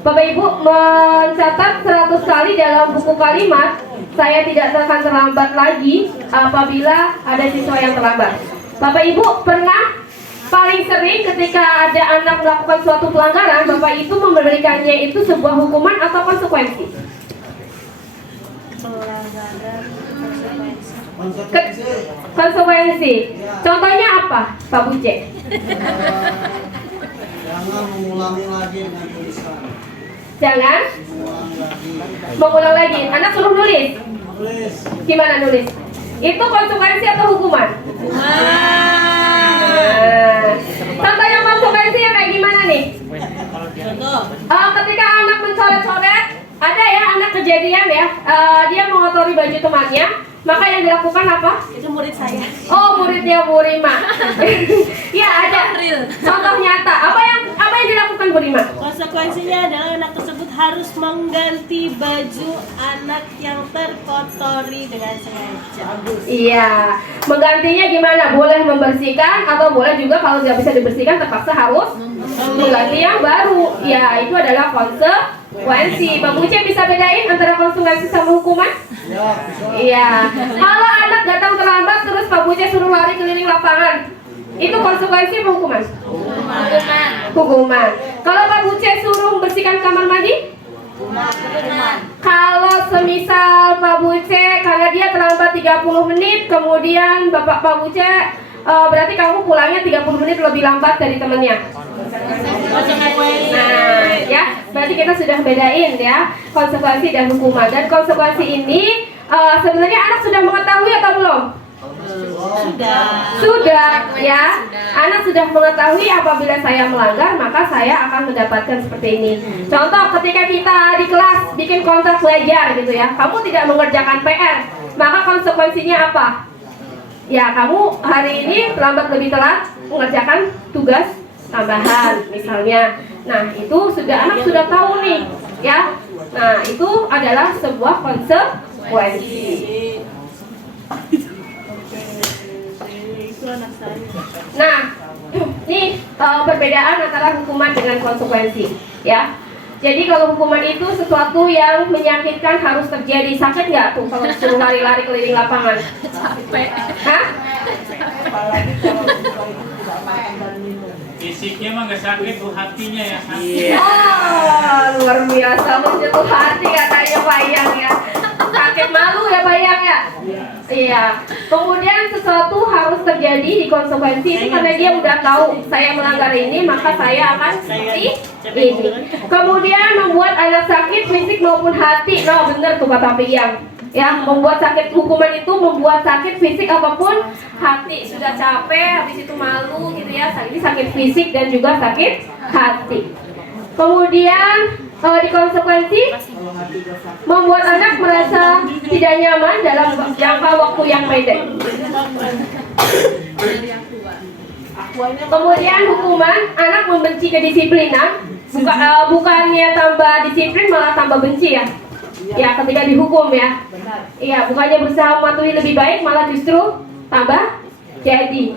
Bapak Ibu mencatat 100 kali dalam buku kalimat, saya tidak akan terlambat lagi apabila ada siswa yang terlambat. Bapak Ibu pernah paling sering ketika ada anak melakukan suatu pelanggaran, Bapak itu memberikannya itu sebuah hukuman atau konsekuensi? Konsekuensi. Contohnya apa, Pak Buce? Jangan mengulangi lagi dengan tulisan. Jangan mengulang lagi. Anak suruh nulis. Tulis. Gimana nulis? Itu konsekuensi atau hukuman? Contoh yang konsekuensi yang kayak gimana nih? Ketika anak mencoret-coret, ada ya anak kejadian ya, dia mengotori baju temannya, maka yang dilakukan apa? Itu murid saya. Oh, muridnya Bu Rima. Ya, ada contoh nyata. Apa yang dilakukan Bu Rima? Konsekuensinya adalah anak tersebut harus mengganti baju anak yang terkotori dengan sengaja. Iya, menggantinya gimana? Boleh membersihkan atau boleh juga kalau tidak bisa dibersihkan terpaksa harus mengganti yang baru. Ya, itu adalah konsekuensi. konsekuensi. Pak Buce bisa bedain antara konsekuensi sama hukuman? Ya, bisa. Iya. Kalau anak datang terlambat terus Pak Buce suruh lari keliling lapangan, itu konsekuensi apa hukuman? Hukuman. Kalau Pak Buce suruh membersihkan kamar mandi? Kalau semisal Pak Buce karena dia terlambat 30 menit, kemudian Pak Buce berarti kamu pulangnya 30 menit lebih lambat dari temannya. Nah, ya, berarti kita sudah bedain ya konsekuensi dan hukuman. Dan konsekuensi ini sebenarnya anak sudah mengetahui atau belum? Sudah ya. Anak sudah mengetahui apabila saya melanggar maka saya akan mendapatkan seperti ini. Contoh ketika kita di kelas bikin kontrak belajar gitu ya, kamu tidak mengerjakan PR, maka konsekuensinya apa? Ya, kamu hari ini terlambat lebih telat mengerjakan tugas tambahan misalnya. Nah, itu anak sudah tahu nih ya. Nah, itu adalah sebuah konsekuensi. Nah, ini perbedaan antara hukuman dengan konsekuensi ya. Jadi kalau hukuman itu sesuatu yang menyakitkan harus terjadi. Sakit nggak tuh kalau suruh lari-lari keliling lapangan? Capek. Hah? Fisiknya mah nggak sakit, tuh hatinya ya sakit. Oh, luar biasa menyentuh hati katanya Pak Yang ya. Sakit malu ya Pak Yang ya. Iya. Kemudian sesuatu harus terjadi di konsekuensi itu karena dia udah tahu saya melanggar ini maka saya akan seperti ini. Kemudian membuat anak sakit fisik maupun hati. No, bener tuh kata Pak Yang. Ya, membuat sakit hukuman itu membuat sakit fisik apapun hati. Sudah capek, habis itu malu gitu ya. Ini sakit fisik dan juga sakit hati. Kemudian di konsekuensi membuat anak merasa tidak nyaman dalam jangka waktu yang pendek. Kemudian hukuman anak membenci kedisiplinan, bukannya tambah disiplin malah tambah benci ya. Ya, ketika dihukum ya. Iya, bukannya berusaha mematuhi lebih baik malah justru tambah jadi.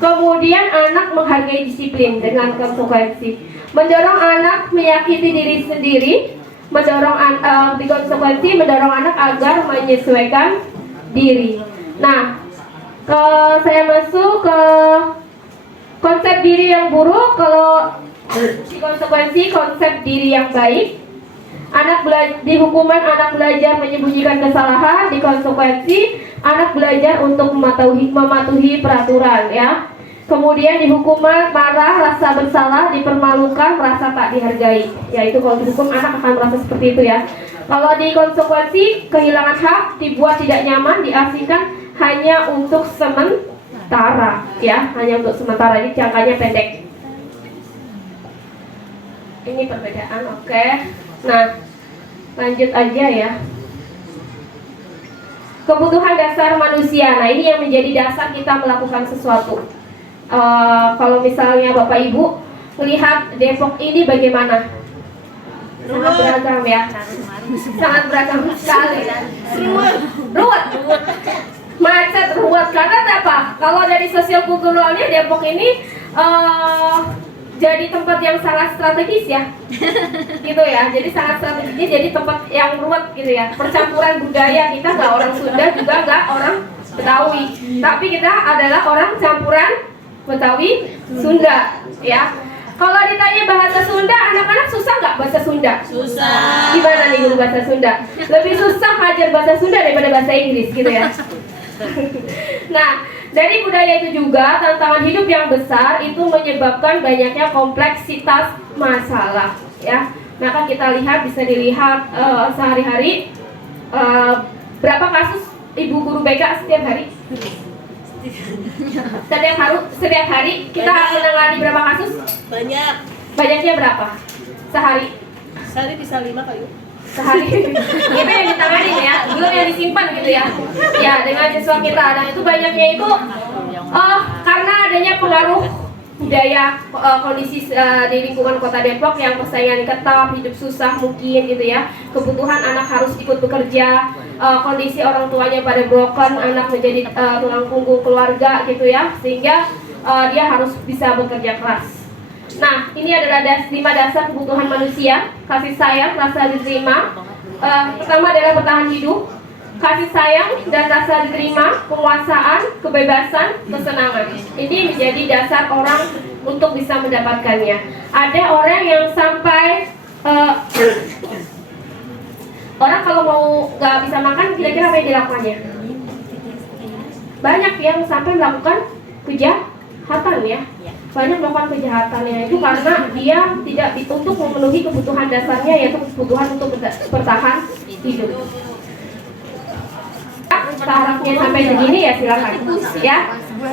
Kemudian anak menghargai disiplin dengan konsekuensi. Mendorong anak menyakiti diri sendiri, di konsekuensi mendorong anak agar menyesuaikan diri. Nah, saya masuk ke konsep diri yang buruk. Kalau di konsekuensi konsep diri yang baik. Di hukuman anak belajar menyembunyikan kesalahan, di konsekuensi anak belajar untuk mematuhi peraturan ya. Kemudian di hukuman marah, rasa bersalah, dipermalukan, merasa tak dihargai. Yaitu kalau dihukum anak akan merasa seperti itu ya. Kalau di konsekuensi kehilangan hak, dibuat tidak nyaman, diasingkan hanya untuk sementara ya, hanya untuk sementara. Ini jangkanya pendek. Ini perbedaan, oke. Nah, lanjut aja ya. Kebutuhan dasar manusia. Nah, ini yang menjadi dasar kita melakukan sesuatu. Kalau misalnya Bapak Ibu melihat Depok ini bagaimana? Sangat beragam ya. Sangat beragam sekali. Ruwet. Macet, ruwet. Karena apa? Kalau dari sosial kulturalnya Depok ini jadi tempat yang sangat strategis ya, gitu ya. Jadi sangat strategis, jadi tempat yang ruwet gitu ya. Percampuran budaya, kita nggak orang Sunda juga nggak orang Betawi, tapi kita adalah orang campuran Betawi Sunda ya. Kalau ditanya bahasa Sunda, anak-anak susah nggak bahasa Sunda? Susah. Gimana nih guru bahasa Sunda? Lebih susah ngajar bahasa Sunda daripada bahasa Inggris gitu ya. Nah, dari budaya itu juga tantangan hidup yang besar itu menyebabkan banyaknya kompleksitas masalah ya. Maka kita lihat, bisa dilihat sehari-hari berapa kasus ibu guru BK setiap hari? Setiap hari kita menangani berapa kasus? Banyak. Banyaknya berapa? Sehari? Sehari bisa 5 kayu. Sehari itu yang ditangani ya, belum yang disimpan gitu ya. Ya, dengan siswa kita. Dan itu banyaknya itu karena adanya pengaruh budaya, kondisi di lingkungan kota Depok yang persaingan ketat, hidup susah mungkin gitu ya. Kebutuhan anak harus ikut bekerja, kondisi orang tuanya pada broken, anak menjadi tulang punggung keluarga gitu ya. Sehingga dia harus bisa bekerja keras. Nah, ini adalah 5 dasar kebutuhan manusia: kasih sayang, rasa diterima. Pertama adalah bertahan hidup, kasih sayang dan rasa diterima, penguasaan, kebebasan, kesenangan. Ini menjadi dasar orang untuk bisa mendapatkannya. Ada orang yang sampai orang kalau mau nggak bisa makan, kira-kira apa yang dilakukannya? Banyak yang sampai melakukan kejahatan ya. Banyak melakukan kejahatannya itu karena dia tidak untuk memenuhi kebutuhan dasarnya, yaitu kebutuhan untuk bertahan hidup. Tarafnya sampai segini ya silakan ya.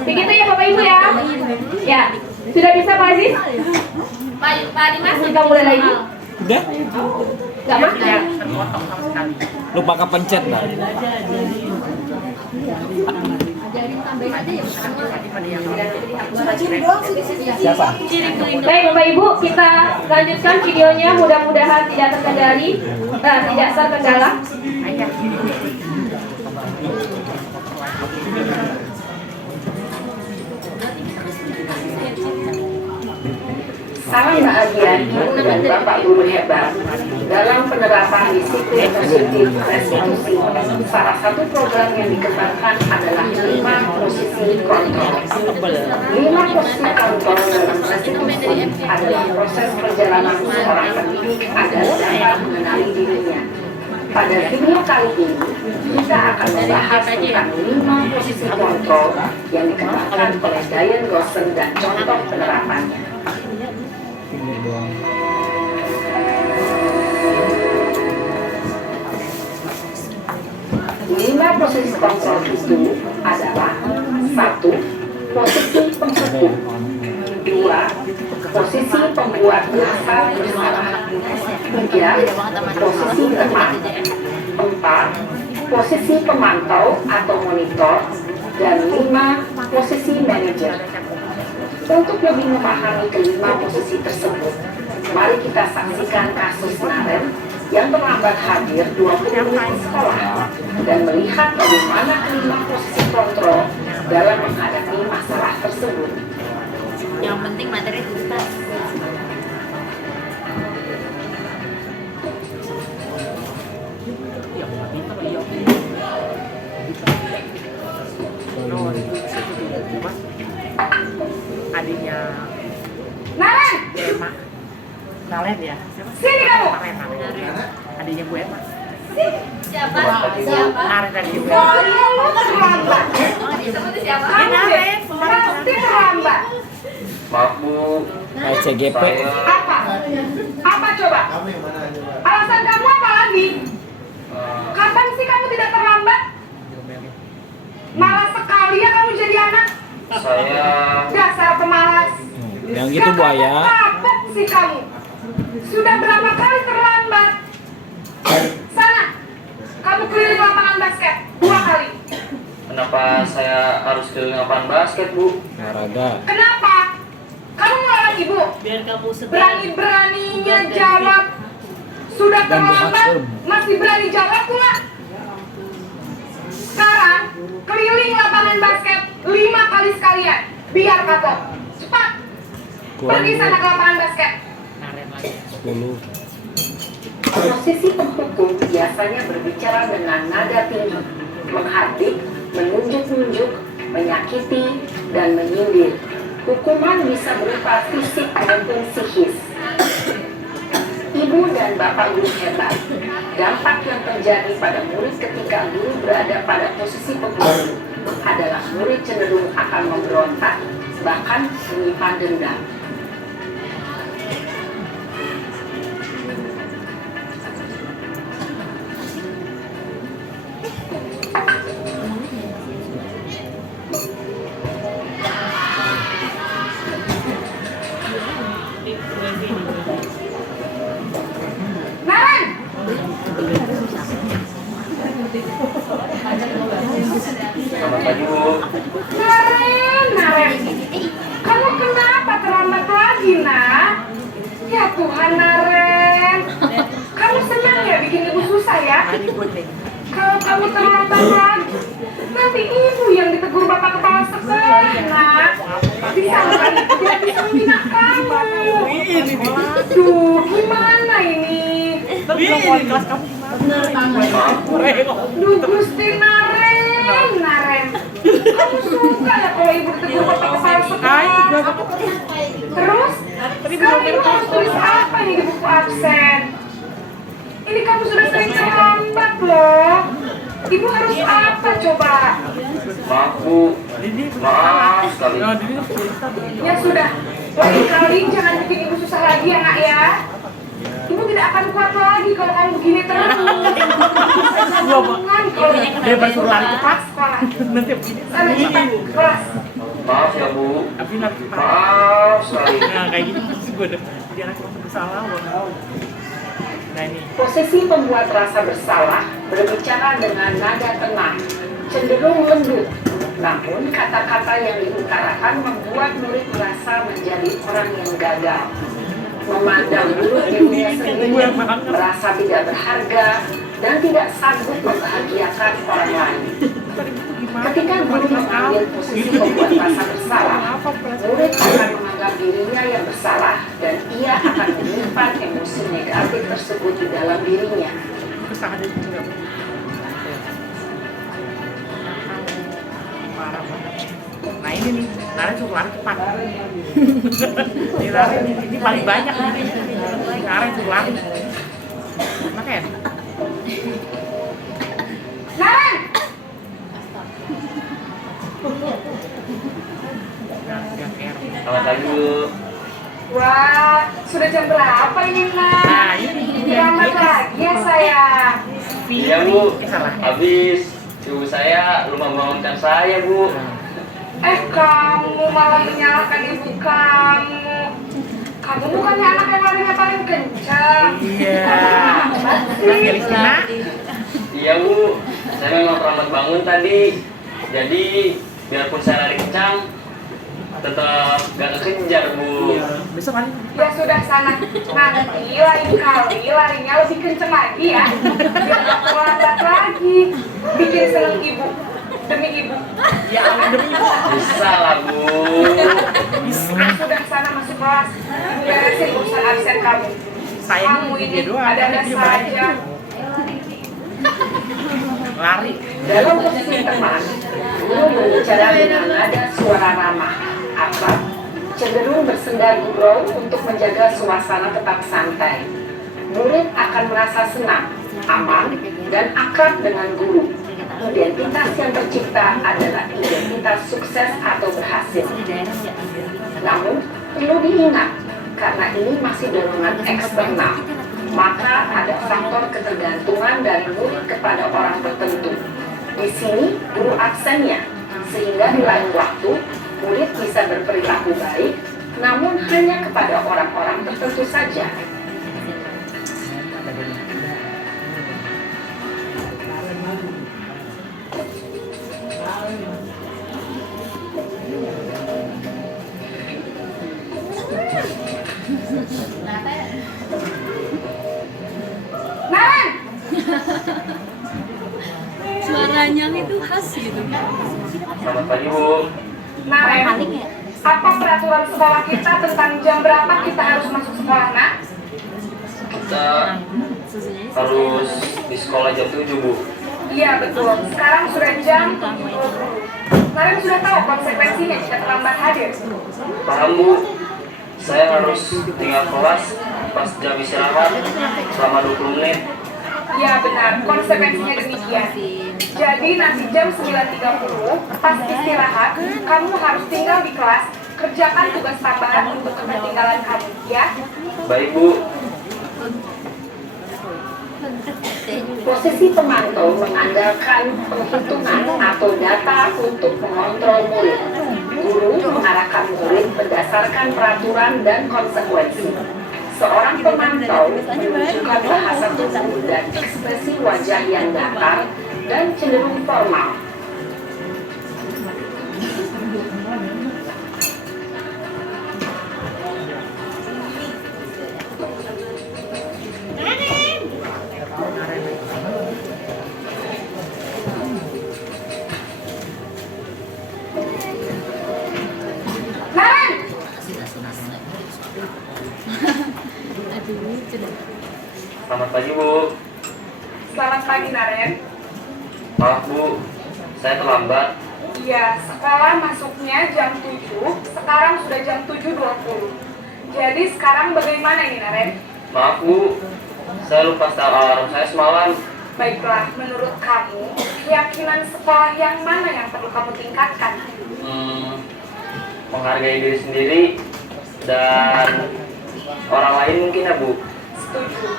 Begitu ya Bapak Ibu ya. Ya, sudah bisa Pak Aziz? Pak Dimas, kita mulai lagi. Udah? Gak mas? Lupa kepencet lah. Siapa? Baik Bapak Ibu, kita lanjutkan videonya. Mudah-mudahan tidak terkendali, tidak terkendala. Salam bahagia Ibu dan Bapak Guru hebat dalam penerapan disiplin positif restitusi. Salah satu program yang dikembangkan adalah 5 posisi kontrol. 5 posisi kontrol dalam restitusi adalah proses perjalanan seorang pendidik agar dapat mengenali dirinya. Pada video kali ini, kita akan membahas tentang 5 posisi kontrol yang dikembangkan oleh Diane Rosen dan contoh penerapannya. Lima posisi kontrol itu adalah: 1. Posisi penghukum. 2. Posisi pembuat merasa bersalah. 3. Posisi teman. 4. Posisi pemantau atau monitor. Dan 5. Posisi manajer. Untuk lebih memahami kelima posisi tersebut, mari kita saksikan kasus Naren yang terlambat hadir 20 menit di sekolah dan melihat bagaimana kelima posisi kontrol dalam menghadapi masalah tersebut. Yang penting materi tuntas. Adiknya Naren! Bu Emma. Nalen ya? Sini kamu! Adiknya Bu Emma. Siapa? Naren dari Bu Emma. Kamu terlambat! Seperti siapa? Kamu pasti terlambat! Maaf Bu, CGP. Apa? Apa coba? Alasan kamu apa lagi? Kapan sih kamu tidak terlambat? Malas sekali ya kamu jadi anak. saya Dasar pemalas. Yang gitu Bu Ayah. Kapok sih kamu. Sudah berapa kali terlambat? Sana, kamu keliling lapangan basket 2 kali. kenapa saya harus keliling lapangan basket Bu? Olahraga. Kenapa? Kamu melarang ibu? Biar kamu sedang Berani-beraninya jawab. Sudah terlambat, masih berani jawab pula. Sekarang, keliling lapangan basket 5 kali sekalian. Biar kapok. Cepat. Pergi sana ke lapangan basket. 10. Posisi penghukum biasanya berbicara dengan nada tinggi, menghardik, menunjuk-nunjuk, menyakiti, dan menyindir. Hukuman bisa berupa fisik maupun psikis. Ibu dan Bapak Guru hebat, dampak yang terjadi pada murid ketika guru berada pada posisi penghukum adalah murid cenderung akan memberontak, bahkan menyimpan dendam. Naren! Selamat pagi Bu. Naren! Kamu kenapa terlambat lagi, nak? Ya Tuhan, Naren. Kamu senang ya bikin ibu susah ya? Kalau kamu terlambat lagi, nanti ibu yang ditegur bapak kepala sekolah, nak. Bisa nggak ibu jadi seminak kamu? Aduh, gimana ini? Belum mau di kelas kamu gimana? Duh, Gusti Naren. Kamu suka ya kalau ibu ditegur pakai kepala sekolah? Terus, sekarang ibu harus tulis apa nih di buku absen? Ini kamu sudah sering terlambat loh. Ibu harus apa coba? Maaf Bu, maaf sekali. Ya sudah, lain kali jangan bikin ibu susah lagi ya nak ya. Ibu tidak akan kuat lagi kalau kamu begini terus. Jangan kalau Dia suruh lari ke kelas. sekolah. Nanti begini. Sana cepat, kelas. Maaf ya Bu, Tapi nanti maaf sekali. Nah kayak gitu terus gue udah dia anak merasa bersalah loh. Nah ini Posisi pembuat rasa bersalah berbicara dengan nada tenang, cenderung lembut. Namun kata-kata yang diutarakan membuat murid merasa menjadi orang yang gagal. Memandang dulu dirinya sendiri, merasa tidak berharga, dan tidak sanggup membahagiakan orang lain. Ketika guru mengambil posisi pembuat rasa bersalah, murid akan menganggap dirinya yang bersalah dan ia akan menyimpan emosi negatif tersebut di dalam dirinya. kesalahan itu juga parah banget. Nah ini nih, Nara suruh lari cepat. Ini Nara ini paling banyak nih. Nara suruh lari. Makanya. Naren! Selamat pagi Bu. Wah, sudah jam berapa ini, Nak? Nah ini. Selamat lagi ya, sayang. Iya Bu, Salah. habis ibu saya lupa membangunkan saya Bu. Kamu malah menyalahkan ibu kamu. Kamu bukannya anak yang larinya paling kencang. Iya. Kenapa Nah, sih? Gelisina. Iya Bu, saya memang terlambat bangun tadi. Jadi biarpun saya lari kencang, tetap gak kekejar Bu. Besok kali. Ya sudah sana. Nanti lain kali larinya lebih kenceng lagi ya. Biar gak terlambat lagi. Bikin seneng ibu. Demi ibu. Ya demi ibu. Bisa lah Bu. Sudah sana masuk kelas. Ibu beresin urusan absen kamu. Saya Kamu ini ini dia doang. ada-ada Dia saja. lari. Dalam posisi teman, guru berbicara dengan nada suara ramah, akrab, cenderung bersendar gurau untuk menjaga suasana tetap santai. Murid akan merasa senang, aman, dan akrab dengan guru. Identitas yang tercipta adalah identitas sukses atau berhasil. Namun, perlu diingat, karena ini masih dorongan eksternal, maka ada faktor ketergantungan dari murid kepada orang tertentu. Di sini, guru absennya, sehingga di lain waktu, murid bisa berperilaku baik, namun hanya kepada orang-orang tertentu saja. Naren! Suaranya itu khas gitu. Selamat pagi Bu. Naren, apa peraturan sekolah kita tentang jam berapa kita harus masuk sekolah, nak? Kita harus di sekolah jam 7 Bu. Iya betul, sekarang sudah jam 7. Naren sudah tahu konsekuensinya jika terlambat hadir. Paham Bu. Saya harus tinggal kelas pas jam istirahat selama 20 menit. Ya benar, konsekuensinya demikian. Jadi nanti jam 9.30 pas istirahat, kamu harus tinggal di kelas, kerjakan tugas tambahan untuk ketertinggalan kamu, ya. Baik Bu. Posisi pemantau mengandalkan penghitungan atau data untuk mengontrol murid. Guru mengarahkan murid berdasarkan peraturan dan konsekuensi. Seorang pemantau menunjukkan bahasa tubuh dan ekspresi wajah yang datar dan cenderung formal. Naren! Selamat pagi, Bu. Selamat pagi, Naren. Maaf, Bu. Saya terlambat. Iya, sekolah masuknya jam 7, sekarang sudah jam 7.20. Jadi sekarang bagaimana ini, Naren? Maaf, Bu. Saya lupa setel alarm saya semalam. Baiklah, menurut kamu, keyakinan sekolah yang mana yang perlu kamu tingkatkan? Menghargai diri sendiri dan orang lain mungkin ya, Bu. Setuju.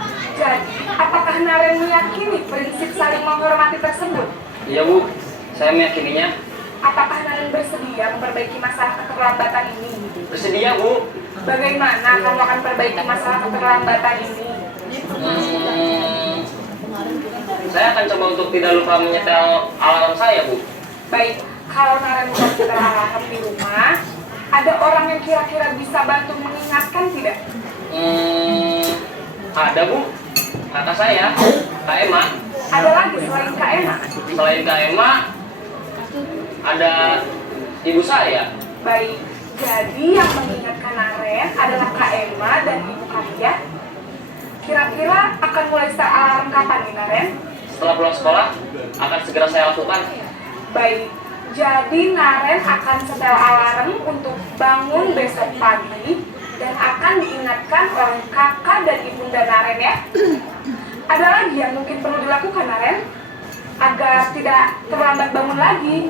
Jadi, apakah Naren meyakini prinsip saling menghormati tersebut? Iya, Bu. Saya meyakininya. Apakah Naren bersedia memperbaiki masalah keterlambatan ini? Bersedia, Bu. Bagaimana kamu akan perbaiki masalah keterlambatan ini? Saya akan coba untuk tidak lupa menyetel alarm saya, Bu. Baik, kalau Naren bukan sekitar alarm di rumah, ada orang yang kira-kira bisa bantu mengingatkan tidak? Ada, Bu. Kakak saya, Kak Emma. Ada lagi selain Kak Emma? Selain Kak Emma, ada ibu saya. Baik, jadi yang mengingatkan Naren adalah Kak Emma dan ibu kalian. Kira-kira akan mulai start alarm kapan nih, Naren? Setelah pulang sekolah, akan segera saya lakukan. Baik, jadi Naren akan setel alarm untuk bangun besok pagi dan akan diingatkan oleh kakak dan ibunda Naren ya. Ada lagi yang mungkin perlu dilakukan, Naren? Agar tidak terlambat bangun lagi.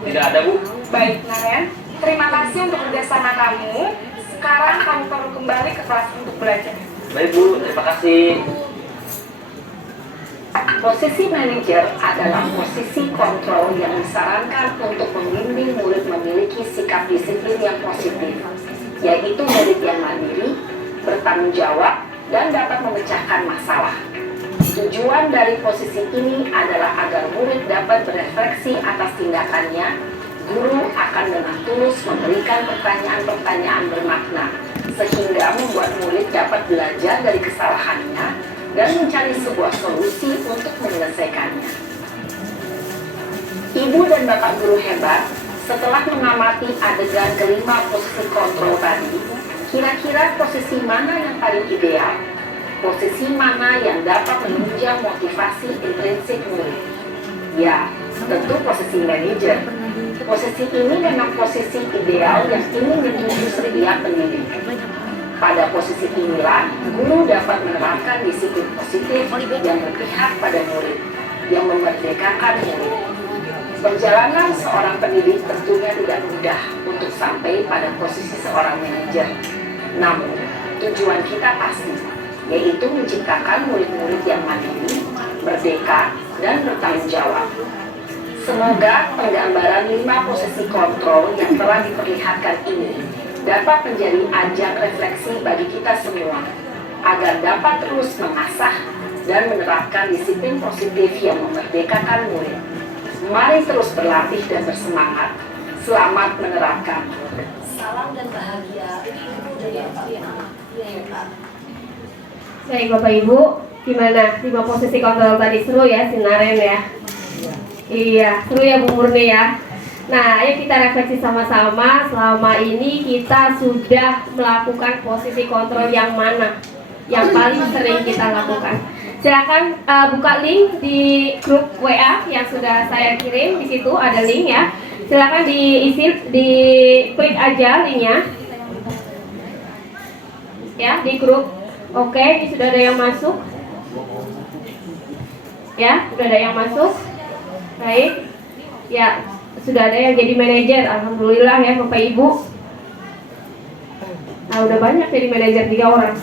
Tidak ada, Bu. Baik, Naren. Terima kasih untuk kerjasama kamu. Sekarang kamu perlu kembali ke kelas untuk belajar. Baik, Bu. Terima kasih. Posisi manajer adalah posisi kontrol yang disarankan untuk membimbing murid memiliki sikap disiplin yang positif, yaitu murid yang mandiri, bertanggung jawab, dan dapat memecahkan masalah. Tujuan dari posisi ini adalah agar murid dapat berefleksi atas tindakannya. Guru akan dengan tulus memberikan pertanyaan-pertanyaan bermakna, sehingga membuat murid dapat belajar dari kesalahannya dan mencari sebuah solusi untuk menyelesaikannya. Ibu dan bapak guru hebat, setelah mengamati adegan kelima posisi kontrol tadi, kira-kira posisi mana yang paling ideal? Posisi mana yang dapat menunjang motivasi intrinsik murid? Ya, tentu posisi manajer. Posisi ini memang posisi ideal yang ingin dituju setiap pendidik. Pada posisi inilah, guru dapat menerapkan disiplin positif yang berpihak pada murid, yang memerdekakan murid. Perjalanan seorang pendidik tentunya tidak mudah untuk sampai pada posisi seorang manajer. Namun, tujuan kita pasti, yaitu menciptakan murid-murid yang mandiri, merdeka, dan bertanggung jawab. Semoga penggambaran 5 posisi kontrol yang telah diperlihatkan ini dapat menjadi ajang refleksi bagi kita semua, agar dapat terus mengasah dan menerapkan disiplin positif yang memerdekakan murid. Mari terus berlatih dan bersemangat. Selamat menerapkan. Salam dan bahagia. Ibu dari anak. Baik Bapak Ibu, gimana 5 posisi kontrol tadi? Seru ya si Naren ya? Iya, seru ya Bu Murni ya. Nah, ayo kita refleksi sama-sama. Selama ini kita sudah melakukan posisi kontrol yang mana? Yang paling sering kita lakukan. Silakan buka link di grup WA yang sudah saya kirim. Di situ ada link ya. Silakan diisi, diklik aja linknya. Ya, di grup. Oke, ini sudah ada yang masuk. Ya, sudah ada yang masuk. Baik. Ya, sudah ada yang jadi manajer. Alhamdulillah ya Bapak Ibu. Nah, udah banyak jadi manajer 3 orang.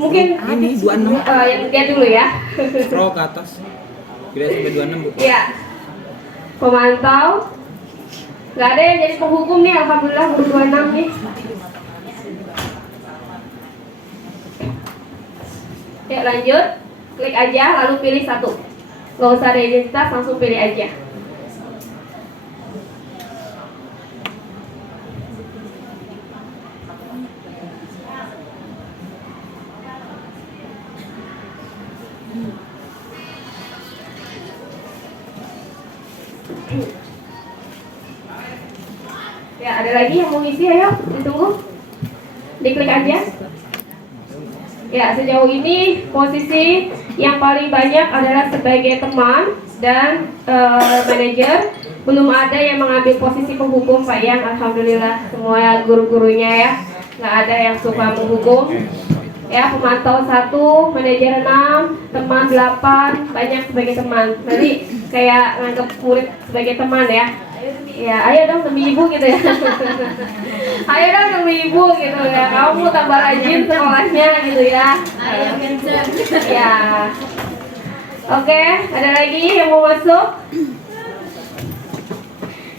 Mungkin ini 26. yang lihat dulu ya. Scroll ke atas. Kira sampai 26, Bu. Ya. Pemantau. Nggak ada yang jadi penghukum nih, alhamdulillah baru 26 nih. Ya, lanjut. Klik aja lalu pilih 1. Nggak usah ada identitas, langsung pilih aja. Ya, ada lagi yang mau ngisi, ayo ditunggu. Diklik aja. Ya, sejauh ini posisi yang paling banyak adalah sebagai teman dan manajer. Belum ada yang mengambil posisi penghukum Pak Yang. Alhamdulillah semua guru-gurunya ya, nggak ada yang suka menghukum. Ya, pemantau 1, manajer 6, teman 8, banyak sebagai teman. Jadi kayak nganggap murid sebagai teman ya. Ya, ayo dong demi ibu gitu ya. Ayo dong demi ibu gitu ya. Kamu tambah rajin sekolahnya gitu ya. Ya. Oke, ada lagi yang mau masuk?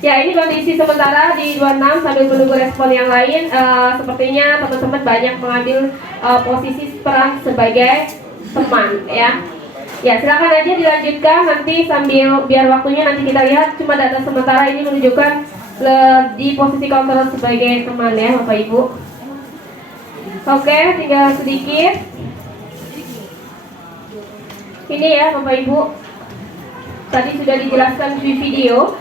Ya, ini kondisi sementara di 26 sambil menunggu respon yang lain. Sepertinya teman-teman banyak mengambil posisi peran sebagai teman ya. Ya, silakan aja dilanjutkan nanti sambil biar waktunya nanti kita lihat. Cuma data sementara ini menunjukkan di posisi kontrol sebagai teman ya, Bapak Ibu. Oke, tinggal sedikit. Ini ya, Bapak Ibu. Tadi sudah dijelaskan di video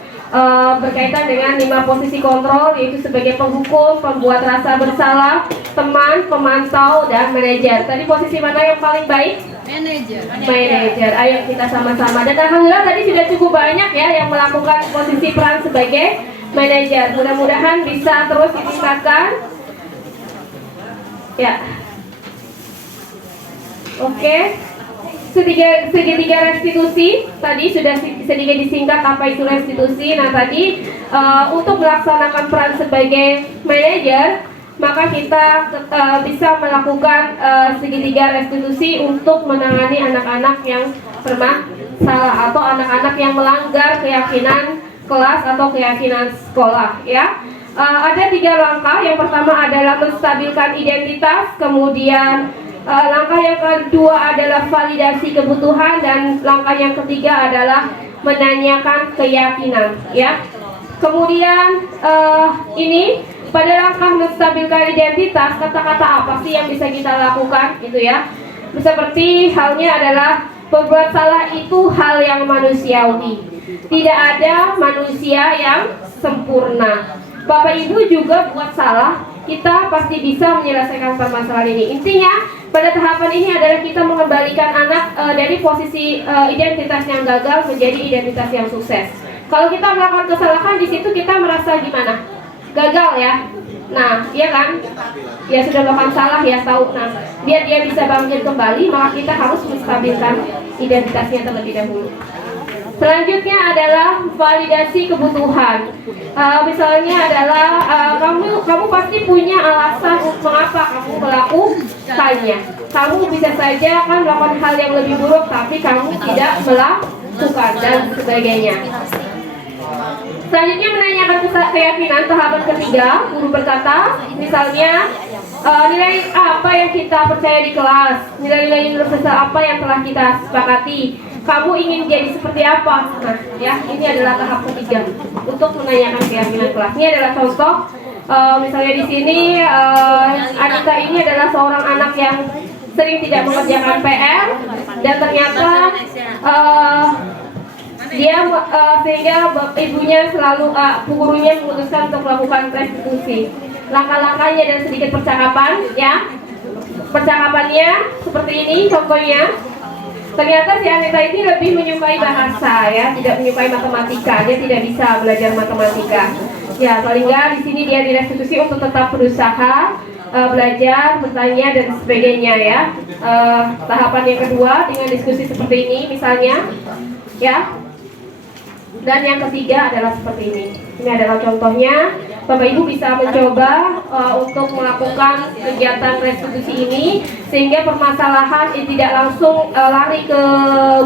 berkaitan dengan 5 posisi kontrol, yaitu sebagai penghukum, pembuat rasa bersalah, teman, pemantau, dan manajer. Tadi posisi mana yang paling baik? Manajer. Ayo kita sama-sama. Dan alhamdulillah tadi sudah cukup banyak ya yang melakukan posisi peran sebagai manajer. Mudah-mudahan bisa terus ditingkatkan. Ya. Oke. Segitiga restitusi tadi sudah sedikit disingkat apa itu restitusi. Nah tadi untuk melaksanakan peran sebagai manajer, maka kita bisa melakukan segitiga restitusi untuk menangani anak-anak yang bermasalah atau anak-anak yang melanggar keyakinan kelas atau keyakinan sekolah ya. Ada 3 langkah. Yang pertama adalah menstabilkan identitas, kemudian langkah yang kedua adalah validasi kebutuhan, dan langkah yang ketiga adalah menanyakan keyakinan ya. Kemudian ini pada langkah menstabilkan identitas, kata-kata apa sih yang bisa kita lakukan gitu ya. Seperti halnya adalah berbuat salah itu hal yang manusiawi. Tidak ada manusia yang sempurna. Bapak Ibu juga buat salah, kita pasti bisa menyelesaikan permasalahan ini. Intinya pada tahapan ini adalah kita mengembalikan anak dari posisi identitas yang gagal menjadi identitas yang sukses. Kalau kita melakukan kesalahan di situ kita merasa gimana? Gagal ya. Nah, iya kan? Ya sudah melakukan salah ya, tahu. Nah, biar dia bisa bangkit kembali, maka kita harus menstabilkan identitasnya terlebih dahulu. Selanjutnya adalah validasi kebutuhan. Misalnya adalah kamu pasti punya alasan mengapa kamu melakukannya. Kamu bisa saja kan melakukan hal yang lebih buruk, tapi kamu tidak melakukan dan sebagainya. Selanjutnya menanyakan keyakinan, tahapan ketiga. Guru berkata, misalnya nilai apa yang kita percaya di kelas, nilai-nilai universal apa yang telah kita sepakati, kamu ingin jadi seperti apa. Nah ya, ini adalah tahap ketiga untuk menanyakan keyakinan kelas. Ini adalah contoh. Misalnya di sini Anita ini adalah seorang anak yang sering tidak mengerjakan PR, dan ternyata dia sehingga ibunya selalu gurunya memutuskan untuk melakukan restitusi. Langkah-langkahnya dan sedikit percakapan ya. Percakapannya seperti ini contohnya. Ternyata si Anita ini lebih menyukai bahasa ya, tidak menyukai matematika. Dia tidak bisa belajar matematika. Ya, paling nggak di sini dia direstitusi untuk tetap berusaha belajar, bertanya dan sebagainya ya. Tahapan yang kedua dengan diskusi seperti ini misalnya ya. Dan yang ketiga adalah seperti ini. Ini adalah contohnya. Bapak Ibu bisa mencoba untuk melakukan kegiatan restitusi ini sehingga permasalahan tidak langsung lari ke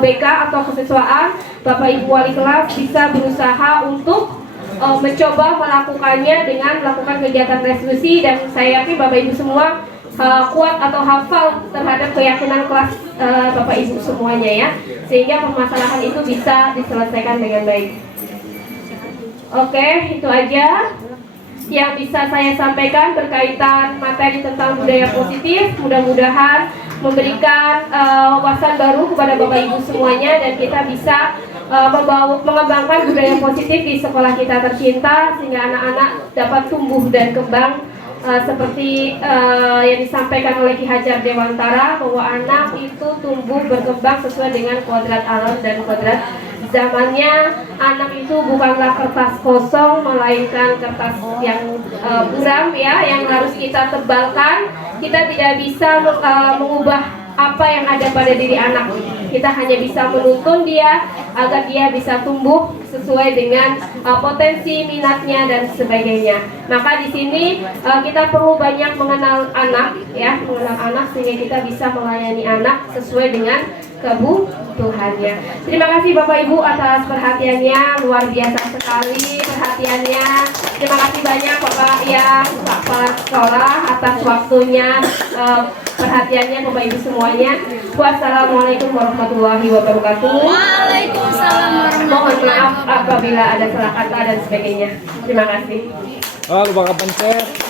BK atau kesiswaan. Bapak Ibu wali kelas bisa berusaha untuk mencoba melakukannya dengan melakukan kegiatan restitusi, dan saya yakin Bapak Ibu semua kuat atau hafal terhadap keyakinan kelas Bapak Ibu semuanya ya, sehingga permasalahan itu bisa diselesaikan dengan baik. Oke, itu aja yang bisa saya sampaikan berkaitan materi tentang budaya positif. Mudah-mudahan memberikan wawasan baru kepada Bapak Ibu semuanya, dan kita bisa mengembangkan budaya positif di sekolah kita tercinta sehingga anak-anak dapat tumbuh dan kembang seperti yang disampaikan oleh Ki Hajar Dewantara, bahwa anak itu tumbuh berkembang sesuai dengan kodrat alam dan kodrat zamannya. Anak itu bukanlah kertas kosong, melainkan kertas yang buram ya, yang harus kita tebalkan. Kita tidak bisa mengubah apa yang ada pada diri anak. Kita hanya bisa menuntun dia agar dia bisa tumbuh sesuai dengan potensi minatnya dan sebagainya. Maka di sini kita perlu banyak mengenal anak ya, mengenal anak sehingga kita bisa melayani anak sesuai dengan kebutuhannya. Terima kasih Bapak Ibu atas perhatiannya, luar biasa sekali perhatiannya. Terima kasih banyak Bapak yang Pak Kepala Sekolah atas waktunya, perhatiannya Bapak Ibu semuanya. Wassalamualaikum warahmatullahi wabarakatuh. Waalaikumsalam warahmatullahi Mohon maaf apabila ada salah kata dan sebagainya. Terima kasih. Oh, lupa kepencet.